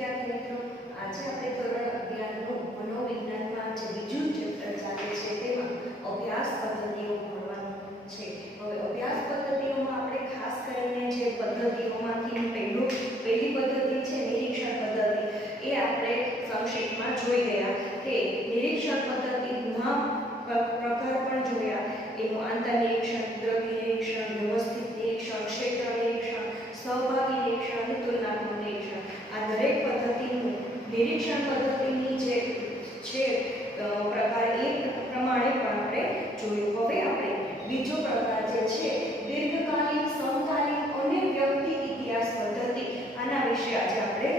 વિદ્યાર્થી મિત્રો, આજે આપણે ધોરણ 11નું મનોવિજ્ઞાનમાં જે બીજું ચેપ્ટર ચાલે છે તેમાં અભ્યાસ પદ્ધતિઓ ભણવાનું છે. હવે અભ્યાસ પદ્ધતિઓમાં આપણે ખાસ કરીને જે પદ્ધતિઓમાંથી પહેલી પદ્ધતિ છે નિરીક્ષણ પદ્ધતિ, એ આપણે સંક્ષિપ્તમાં જોઈ ગયા કે નિરીક્ષણ પદ્ધતિના પ્રકાર પણ જોયા. એનું આંતરનિરીક્ષણ, દ્રવ્ય નિરીક્ષણ, વ્યવસ્થિત નિરીક્ષણ, ક્ષેત્ર નિરીક્ષણ, સહભાગી નિરીક્ષણ અને તુલનાત્મક નિરીક્ષણ. આ દરેક પદ્ધતિનું નિરીક્ષણ પદ્ધતિની જે છે પ્રકાર એ પ્રમાણે પણ આપણે જોયું. હવે આપણે બીજો પ્રકાર જે છે દીર્ઘકાલીન, સમકાલીન અને વ્યક્તિ ઇતિહાસ પદ્ધતિ, આના વિશે આજે આપણે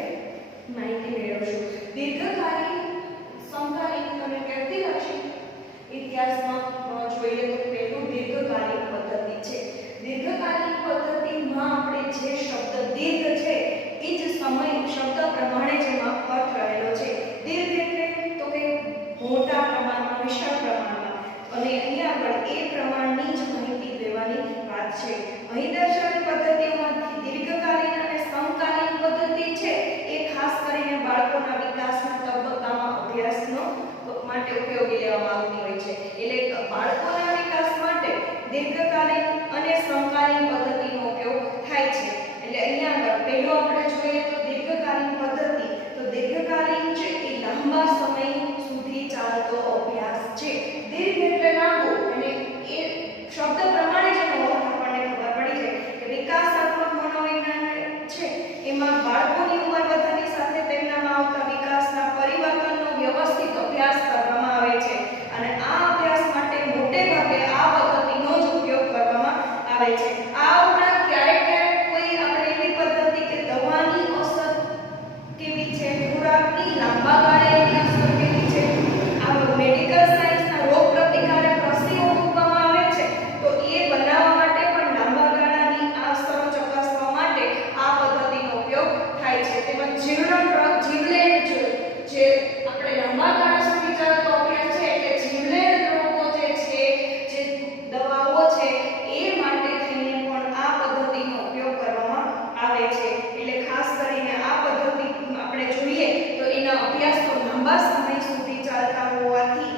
માહિતી મેળવશું. દીર્ઘકાલીન, સમકાલીન અને વ્યક્તિલક્ષી ઇતિહાસમાં જોઈએ તો પહેલું દીર્ઘકાલીન પદ્ધતિ છે. દીર્ઘકાલીન પદ્ધતિમાં આપણે જે શબ્દ દીર્ઘ છે એ જ સમય શબ્દ પ્રમાણે જેમાં અર્થ રહેલો છે. દીર્ઘ એટલે તો કે મોટા પ્રમાણમાં, વિશાળ પ્રમાણમાં, અને અહીંયા આગળ એ પ્રમાણની જ માહિતી લેવાની વાત છે. અહીં દર્શાવેલ પદ્ધતિઓમાંથી દીર્ઘકાલીન અને સમકાલીન પદ્ધતિ છે એ ખાસ કરીને બાળકોના વિકાસના તબક્કામાં અભ્યાસનો માટે ઉપયોગી લેવામાં આવતી હોય છે. એટલે બાળકોના વિકાસ માટે દીર્ઘકાલીન અને સમકાલીન પદ્ધતિનો ઉપયોગ થાય છે. એટલે અહીંયા આગળ પહેલો આપણે જોઈએ તો દીર્ઘકાલીન પદ્ધતિ. તો દીર્ઘકાલીન છે એ લાંબા સમય સુધી ચાલતો અભ્યાસ છે. દીર્ઘ એટલે લાંબુ, અને એ શબ્દ પ્રમાણે જેનો અર્થ આપણને ખબર પડી જાય કે વિકાસાત્મક મનોવિજ્ઞાન છે એમાં બાળકોની ઉંમર વધવાની સાથે તેમનામાં આવતા વિકાસના પરિવર્તનનો વ્યવસ્થિત અભ્યાસ કરવામાં આવે છે. અને આ અભ્યાસ માટે મોટે ભાગે આ પદ્ધતિનો જ ઉપયોગ કરવામાં આવે છે. આ ઉપરાંત ક્યારેક કોઈ આપણે એવી પદ્ધતિ કે દવાની અસર કેવી છે, ખોરાકની લાંબા ગાળેની અસર કેવી છે, આ મેડિકલ સાયન્સના રોગ પ્રતિકારક રસીઓ મૂકવામાં આવે છે, તો એ બનાવવા માટે પણ લાંબા ગાળાની આ અસરો ચકાસવા માટે આ પદ્ધતિનો ઉપયોગ થાય છે. તેમજ જીવલેણ જે આપણે લાંબા ગાળા સુધી ચાલતો અભ્યાસ છે એટલે જીવલેણ રોગો જે છે, જે દવાઓ છે એ માટે થઈને પણ આ પદ્ધતિનો ઉપયોગ કરવામાં આવે છે. એટલે ખાસ કરીને આ પદ્ધતિ આપણે જોઈએ તો એના અભ્યાસ તો લાંબા સમય સુધી ચાલતા હોવાથી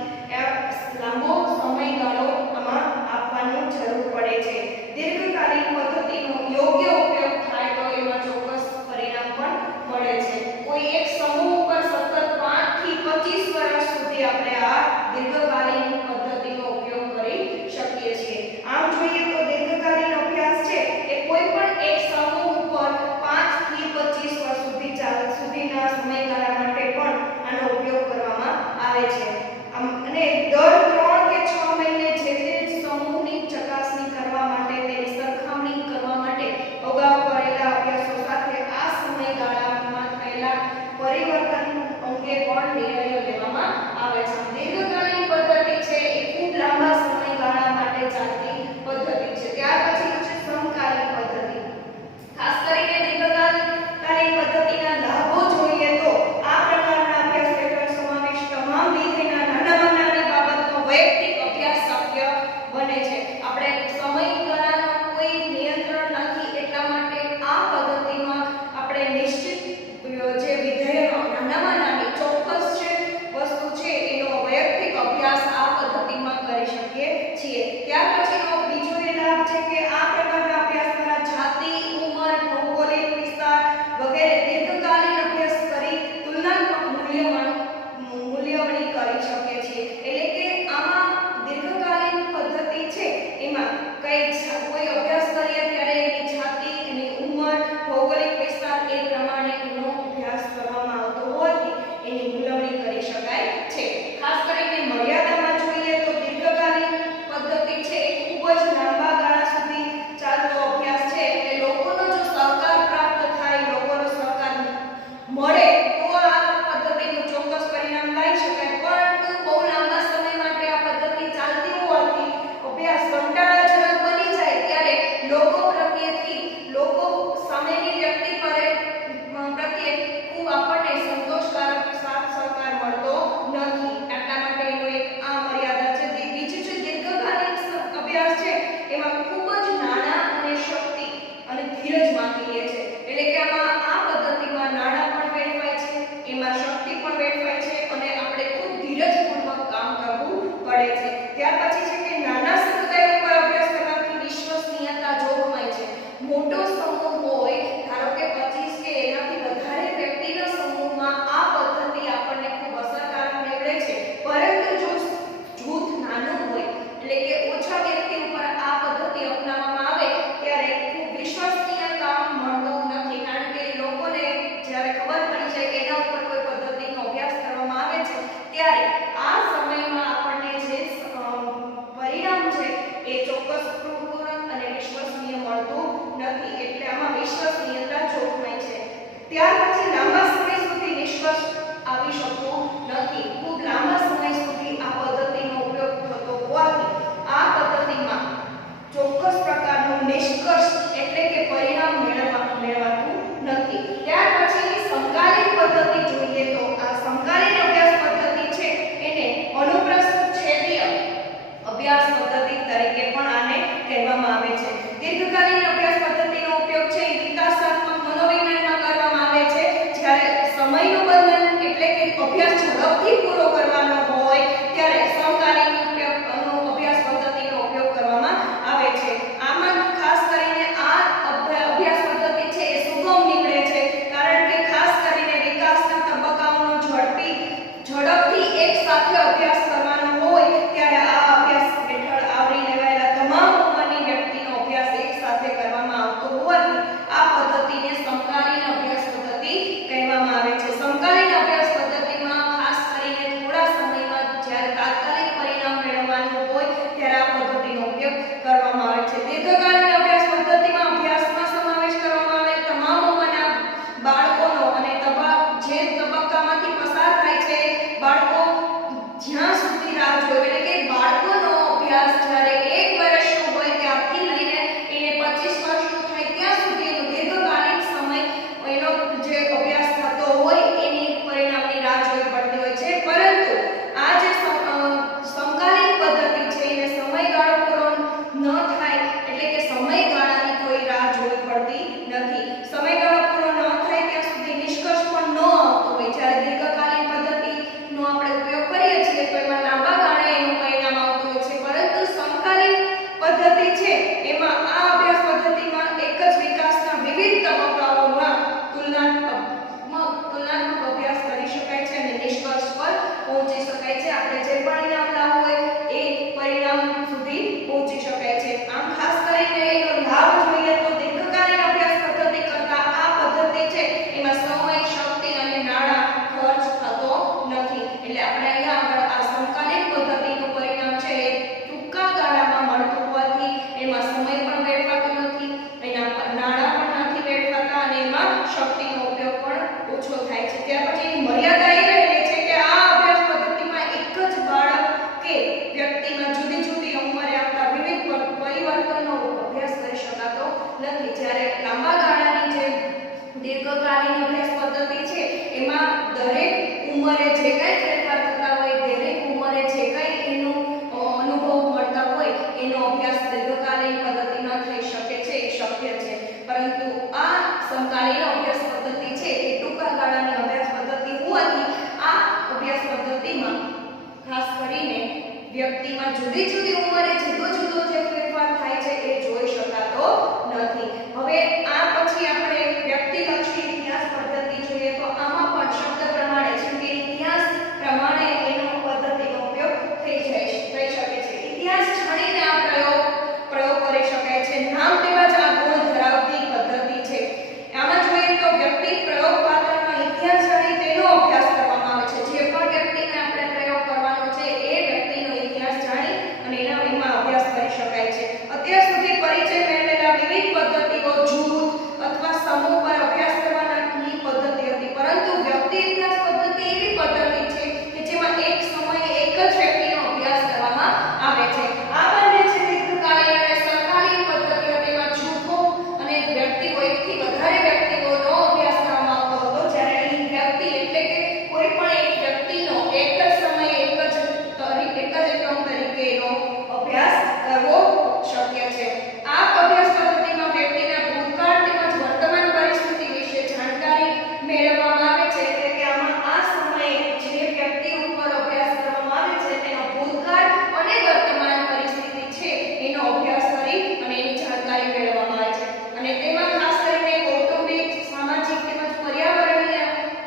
લાંબો સમયગાળો આમાં આપવાનું જરૂર પડે છે. દીર્ઘકાલીન પદ્ધતિનો યોગ્ય ઉપયોગ થાય તો એમાં ચોક્કસ પરિણામ પણ મળે છે. કોઈ એક સમૂહ ઉપર સતત 5 થી 25 વર્ષ સુધી આપણે આ દીર્ઘકાલીન પદ્ધતિનો ઉપયોગ કરી શકીએ છીએ. આમ જોઈએ તો દીર્ઘકાલીન અભ્યાસ છે એ કોઈ પણ એક સમૂહ ઉપર 5 થી 25 વર્ષ સુધીના સમયગાળા માટે પણ આનો ઉપયોગ કરવામાં આવે છે. અને દર 3 કે 6 મહિને જે તે સમૂહની ચકાસણી કરવા માટે, તેની સરખામણી કરવા માટે અગાઉ કરેલા અભ્યાસો સાથે આ સમયગાળામાં થયેલા પરિવર્તન અંગે પણ નિર્ણયો લેવામાં આવે છે. દીર્ઘકાલીન એમાં સમય, શક્તિ અને નાણાં ખર્ચ થતો નથી. એટલે આપણે અહીંયા આગળ આ સમકાલીન પદ્ધતિનું પરિણામ છે એ ટૂંકા ગાળામાં મળતું હોવાથી એમાં સમય પણ વેડફાતો નથી, એના નાણાં પણ નથી વેડફાતા અને એમાં શક્તિનો ઉપયોગ પણ ઓછો થાય છે. ત્યાર પછી એની મર્યાદા એ રહેલી છે કે આ અભ્યાસ પદ્ધતિમાં એક જ બાળક કે વ્યક્તિમાં જુદી જુદી ઉંમરે આવતા વિવિધ પરિવર્તનનો અભ્યાસ કરી શકાતો નથી. જ્યારે લાંબા ગાળાની જે દીર્ઘકાલીન અભ્યાસ પદ્ધતિ છે એમાં દરેક ઉંમરે જે કંઈ ફેરફાર થતા હોય, દરેક ઉંમરે જે કંઈ એનો અનુભવ મળતા હોય એનો અભ્યાસ દીર્ઘકાલીન પદ્ધતિમાં થઈ શકે છે, એ શક્ય છે. પરંતુ આ સમકાલીન અભ્યાસ પદ્ધતિ છે એ ટૂંકા ગાળાની અભ્યાસ પદ્ધતિ હોવાથી આ અભ્યાસ પદ્ધતિમાં ખાસ કરીને વ્યક્તિમાં જુદી જુદી ઉંમરે જુદો જુદો જે ફેરફાર થાય છે એ જોઈ શકાતો નથી. હવે આ પછી આપણે વ્યક્તિલક્ષી ઇતિહાસ પદ્ધતિ જોઈએ તો આમાં પણ શબ્દ પ્રમાણે જેમ કે ઇતિહાસ પ્રમાણે એનો પદ્ધતિનો ઉપયોગ થઈ શકે છે. ઇતિહાસ જાણીને આ પ્રયોગ કરી શકાય છે. નામ તેવા જ આ ગુણ ધરાવતી પદ્ધતિ છે. આમાં જોઈએ તો વ્યક્તિ પ્રયોગ પાત્રમાં ઇતિહાસ જાણી તેનો અભ્યાસ કરવામાં આવે છે. જે પણ વ્યક્તિને આપણે પ્રયોગ કરવાનો છે એ વ્યક્તિનો ઇતિહાસ જાણી અને એમાં અભ્યાસ કરી શકાય છે. અત્યાર સુધી પરિચય મેળવેલા વિવિધ પદ્ધતિઓ જૂથ અથવા સમૂહ પર અભ્યાસ કરવાની પદ્ધતિ હતી, પરંતુ વ્યક્તિ ઇતિહાસ પદ્ધતિ એવી પદ્ધતિ છે કે જેમાં એક સમયે એક જ વ્યક્તિનો અભ્યાસ કરવામાં આવે છે. આ બંને છે દીર્ઘકાલીન અને સમકાલીન પદ્ધતિઓ. તેમાં જૂથો અને વ્યક્તિઓ, એકથી વધારે વ્યક્તિઓનો અભ્યાસ કરવામાં આવતો હતો. જ્યારે અહીં વ્યક્તિ એટલે કે કોઈ પણ એક વ્યક્તિનો એક જ સમયે એક જ એકમ તરીકે એનો અભ્યાસ કરવો શક્ય છે. આ અભ્યાસ પદ્ધતિમાં વ્યક્તિના ભૂતકાળ તેમજ વર્તમાન પરિસ્થિતિ વિશે જાણકારી મેળવવામાં આવે છે. એટલે કે આમાં આ સમયે જે વ્યક્તિ ઉપર અભ્યાસ કરવામાં આવે છે તેનો ભૂતકાળ અને વર્તમાન પરિસ્થિતિ છે એનો અભ્યાસ કરી અને એની જાણકારી મેળવવામાં આવે છે. અને તેમાં ખાસ કરીને કૌટુંબિક, સામાજિક તેમજ પર્યાવરણીય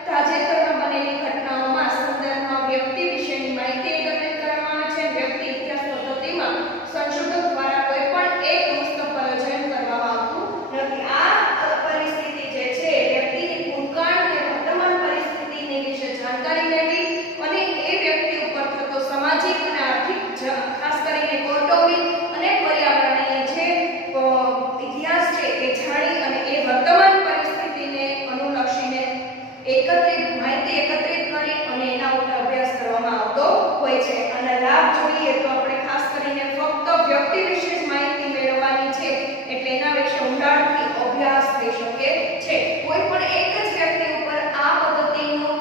તાજેતરમાં બનેલી ઘટનાઓમાં સંદર્ભમાં વ્યક્તિ વિશેની માહિતી એકત્રિત કરવામાં આવે છે. વ્યક્તિ ઇતિહાસ પદ્ધતિમાં સંશોધક દ્વારા કોઈ પણ એક પુસ્તક પર અધ્યયન કરવામાં આવતું નથી. આ પરિસ્થિતિ જે છે વ્યક્તિની ભૂતકાળ અને વર્તમાન પરિસ્થિતિની વિશે જાણકારી મેળવી અને એ વ્યક્તિ ઉપર થતો સામાજિક અને આર્થિક, ખાસ કરીને કૌટુંબિક અને પર્યાવરણીય જે ઇતિહાસ છે એ જાણી અને એ વર્તમાન પરિસ્થિતિને અનુલક્ષીને માહિતી એકત્રિત કરી અને એના ઉપર અભ્યાસ કરવામાં આવતો હોય છે. અને લાભ જોઈએ તો આપણે ખાસ કરીને ફક્ત વ્યક્તિ વિશે જ માહિતી મેળવવાની છે એટલે એના વિશે ઊંડાણથી અભ્યાસ થઈ શકે છે. કોઈ પણ એક જ વ્યક્તિ ઉપર આ પદ્ધતિનું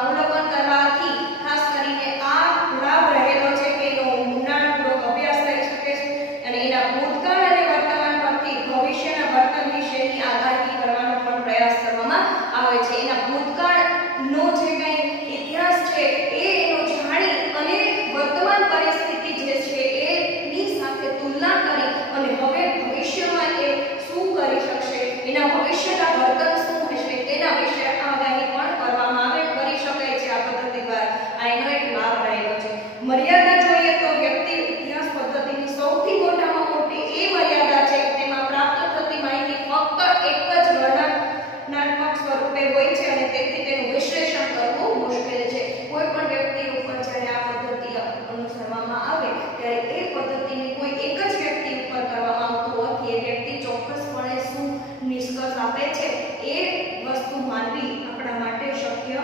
અવલોકન કરવાથી ખાસ કરીને આ લાભ રહેલો છે કે એનો ઊંડાણપૂર્વક અભ્યાસ થઈ શકે છે અને એના ભૂતકાળ અને વર્તમાન પરથી ભવિષ્યના વર્તન વિશેની આગાહી કરવાનો પણ પ્રયાસ કરવામાં આવે છે. એના ભૂતકાળનો જે કંઈ ઇતિહાસ છે એનો જાણી અને વર્તમાન પરિસ્થિતિ જે છે એની સાથે તુલના કરી અને હવે ભવિષ્યમાં એ શું કરી શકશે, એના ભવિષ્યના વર્તન શું હશે તેના વિશે આગાહી પણ કરવામાં કરી શકાય છે આ પદ્ધતિ દ્વારા. આ એનો એક લાભ રહેલો છે. મર્યાદા જોઈએ તો વ્યક્તિ ઇતિહાસ પદ્ધતિની સૌથી મોટામાં મોટી એ મર્યાદા છે કે તેમાં પ્રાપ્ત થતી માહિતી ફક્ત એક જ વર્ણનાત્મક સ્વરૂપે હોય છે અને તેથી તેનું વિશ્લેષણ કરવું મુશ્કેલ છે. કોઈ પણ વ્યક્તિ ઉપર જ્યારે આ પદ્ધતિ અનુસરવામાં આવે ત્યારે એ પદ્ધતિને કોઈ એક જ વ્યક્તિ ઉપર કરવામાં આવતું હોવાથી એ વ્યક્તિ ચોક્કસપણે શું નિષ્કર્ષ આપે છે એ વસ્તુ માનવી આપણા માટે શક્ય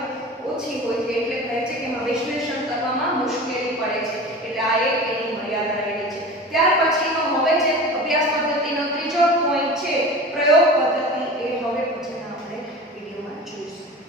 ઓછી હોય છે. એટલે કહે છે કે એમાં વિશ્લેષણ કરવામાં મુશ્કેલી પડે છે. એટલે આ એક એની